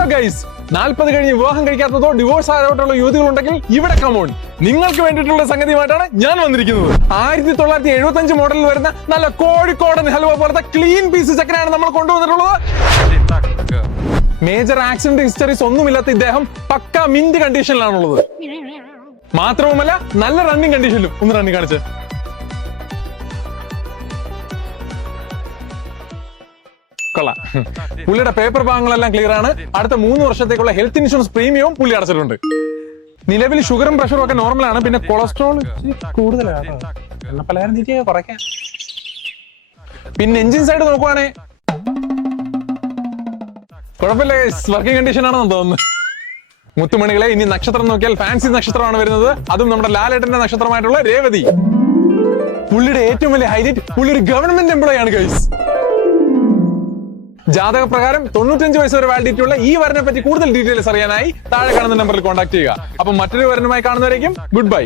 Hello guys, 40 കഴിഞ്ഞ് വിവാഹം കഴിക്കാത്തതോ divorce ആയിട്ടുള്ള യുവതികളുണ്ടെങ്കിൽ ഇവിടെ കമോൺ, നിങ്ങൾക്ക് വേണ്ടിയിട്ടുള്ള സംഗതിയുമായിട്ടാണ് ഞാൻ വന്നിരിക്കുന്നത്. 1975 മോഡലിൽ വരുന്ന നല്ല കോഴിക്കോടൻ ഹൽവ പോലത്തെ ക്ലീൻ പീസ് ചെക്കനാണ് നമ്മൾ കൊണ്ടുവന്നിട്ടുള്ളത്. മേജർ ആക്സിഡന്റ് ഹിസ്റ്ററീസ് ഒന്നുമില്ലാത്ത ഇദ്ദേഹം പക്ക മിന്റ് കണ്ടീഷനിലാണുള്ളത്. മാത്രവുമല്ല നല്ല റണ്ണിങ് കണ്ടീഷനിലും. ഒന്ന് റണ്ണിങ് കാണിച്ച്. കൊള്ളാം. പുള്ളിയുടെ പേപ്പർ ഭാഗങ്ങളെല്ലാം ക്ലിയർ ആണ്. അടുത്ത 3 വർഷത്തേക്കുള്ള ഹെൽത്ത് ഇൻഷുറൻസ് പ്രീമിയവും പുള്ളി അടച്ചിട്ടുണ്ട്. നിലവിൽ ഷുഗറും പ്രഷറും ഒക്കെ നോർമലാണ്. പിന്നെ കൊളസ്ട്രോൾ കൂടുതലാണ്. പലഹാരം തീറ്റയൊക്കെ കുറയ്ക്കാം. പിന്നെ എഞ്ചിൻ സൈഡ് നോക്കുവാണേ കുഴപ്പമില്ല, വർക്കിംഗ് കണ്ടീഷൻ ആണെന്ന് തോന്നുന്നു. മുത്തുമണികളെ, ഇനി നക്ഷത്രം നോക്കിയാൽ ഫാൻസി നക്ഷത്രമാണ് വരുന്നത്. അതും നമ്മുടെ ലാലേട്ടന്റെ നക്ഷത്രമായിട്ടുള്ള രേവതി. പുള്ളിയുടെ ഏറ്റവും വലിയ ഹൈലൈറ്റ്, പുള്ളി ഒരു ഗവൺമെന്റ് എംപ്ലോയി ആണ് ഗൈസ്. ജാതക പ്രകാരം 95 വയസ്സ് വരെ വാലിഡിറ്റി ഉള്ള ഈ വരനെ പറ്റി കൂടുതൽ ഡീറ്റെയിൽസ് അറിയാനായി താഴെ കാണുന്ന നമ്പറിൽ കോൺടാക്ട് ചെയ്യുക. അപ്പം മറ്റൊരു വരനുമായി കാണുന്നവരേക്കും ഗുഡ് ബൈ.